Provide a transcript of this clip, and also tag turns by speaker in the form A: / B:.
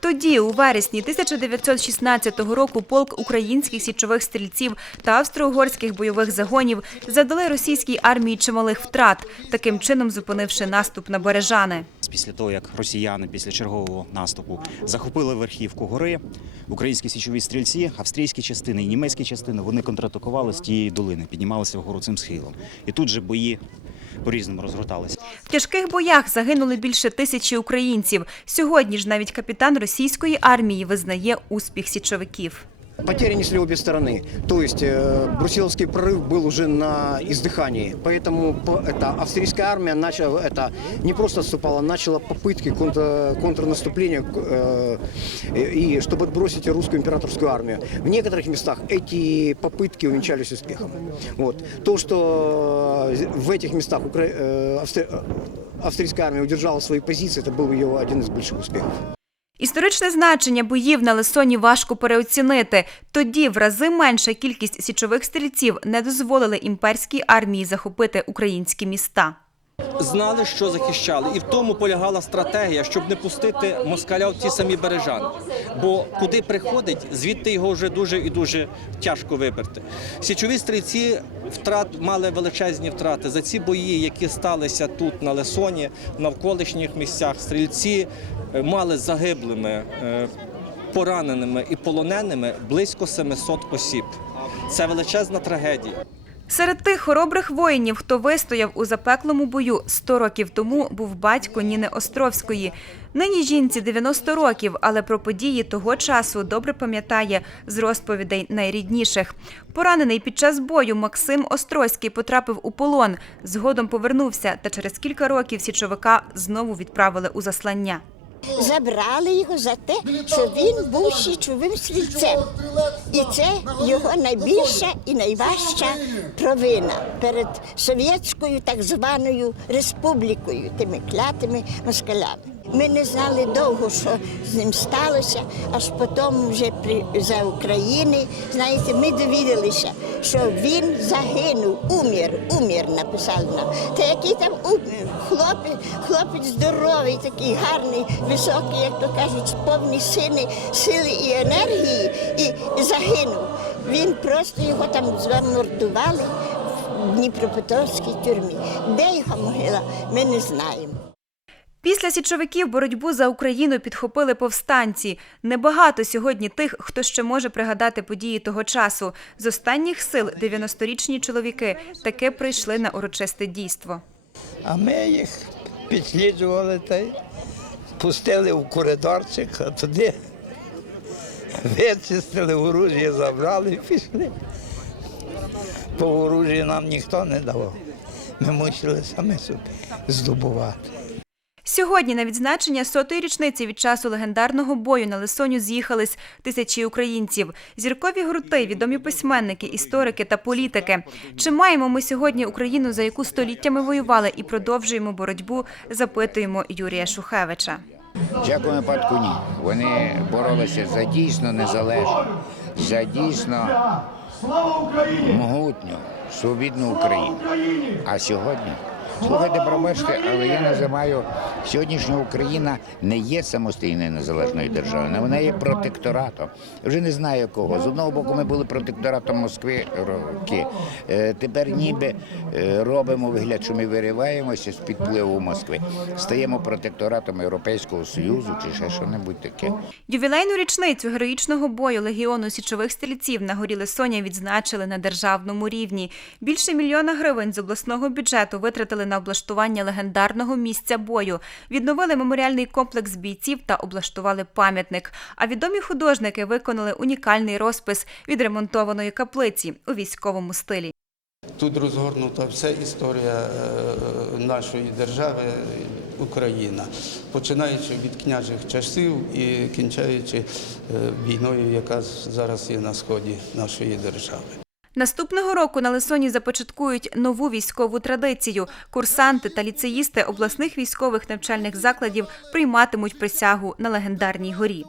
A: Тоді, у вересні 1916 року, полк українських січових стрільців та австро-угорських бойових загонів задали російській армії чималих втрат, таким чином зупинивши наступ на Бережани.
B: Після того, як росіяни після чергового наступу захопили верхівку гори, українські січові стрільці, австрійські частини і німецькі частини вони контратакували з тієї долини, піднімалися вгору цим схилом. І тут же бої по-різному розгорталися.
A: В тяжких боях загинули більше тисячі українців. Сьогодні ж навіть капітан російської армії визнає успіх січовиків.
C: Потери несли обе стороны. То есть э, Брусиловский прорыв был уже на издыхании. Поэтому по- это, австрийская армия начала, это, не просто отступала, начала попытки контр- контрнаступления, э, и, чтобы отбросить русскую императорскую армию. В некоторых местах эти попытки увенчались успехом. Вот. То, что э, в этих местах укра- э, австри- э, австрийская армия удержала свои позиции, это был ее один из больших успехов.
A: Історичне значення боїв на Лесоні важко переоцінити. Тоді в рази менша кількість січових стрільців не дозволили імперській армії захопити українські міста.
D: Знали, що захищали, і в тому полягала стратегія, щоб не пустити москаля в ті самі бережани. Бо куди приходить, звідти його вже дуже і дуже тяжко виперти. Січові стрільці втрат мали величезні втрати за ці бої, які сталися тут на Лесоні, в навколишніх місцях. Стрільці е, мали загиблими. е, Пораненими і полоненими близько 700 осіб. Це величезна трагедія.
A: Серед тих хоробрих воїнів, хто вистояв у запеклому бою 100 років тому, був батько Ніни Островської. Нині жінці 90 років, але про події того часу добре пам'ятає з розповідей найрідніших. Поранений під час бою Максим Острозький потрапив у полон. Згодом повернувся, та через кілька років січовика знову відправили у заслання.
E: Забрали його за те, що він був січовим стрільцем. І це його найбільша і найважча провина перед совєтською так званою республікою, тими клятими москалями. Ми не знали довго, що з ним сталося, аж потім вже при за України. Знаєте, ми довідалися, що він загинув, умір, умір, написали нам. Та який там умір? Хлопець, хлопець здоровий, такий гарний, високий, як то кажуть, повні сини, сили і енергії, і, загинув. Він просто його там замордували в Дніпропетровській тюрмі. Де його могила, ми не знаємо.
A: Після січовиків боротьбу за Україну підхопили повстанці. Небагато сьогодні тих, хто ще може пригадати події того часу. З останніх сил 90-річні чоловіки таки прийшли на урочисте дійство.
F: А ми їх підсліджували та й пустили в коридорчик, а туди вичистили оружие, забрали і пішли. По оружі нам ніхто не давав. Ми мусили самі собі здобувати.
A: Сьогодні на відзначення сотої річниці від часу легендарного бою на Лисоню з'їхались тисячі українців. Зіркові гурти, відомі письменники, історики та політики. Чи маємо ми сьогодні Україну, за яку століттями воювали, і продовжуємо боротьбу? Запитуємо Юрія Шухевича.
G: Всякому випадку ні. Вони боролися за дійсно незалежну, за дійсно могутню, свобідну Україну. А сьогодні, слухайте, пробачте, але я називаю сьогоднішня Україна не є самостійною незалежною державою, але вона є протекторатом. Вже не знаю кого. З одного боку, ми були протекторатом Москви роки. Е, Тепер ніби е, робимо вигляд, що ми вириваємося з під впливу Москви. Стаємо протекторатом Європейського Союзу чи ще що-небудь таке.
A: Ювілейну річницю героїчного бою легіону січових стрільців на горі Лисоня відзначили на державному рівні. Більше мільйона гривень з обласного бюджету витратили на облаштування легендарного місця бою, відновили меморіальний комплекс бійців та облаштували пам'ятник. А відомі художники виконали унікальний розпис відремонтованої каплиці у військовому стилі.
H: Тут розгорнута вся історія е, нашої держави Україна, починаючи від княжих часів і кінчаючи е, війною, яка зараз є на сході нашої держави.
A: Наступного року на Лисоні започаткують нову військову традицію. Курсанти та ліцеїсти обласних військових навчальних закладів прийматимуть присягу на легендарній горі.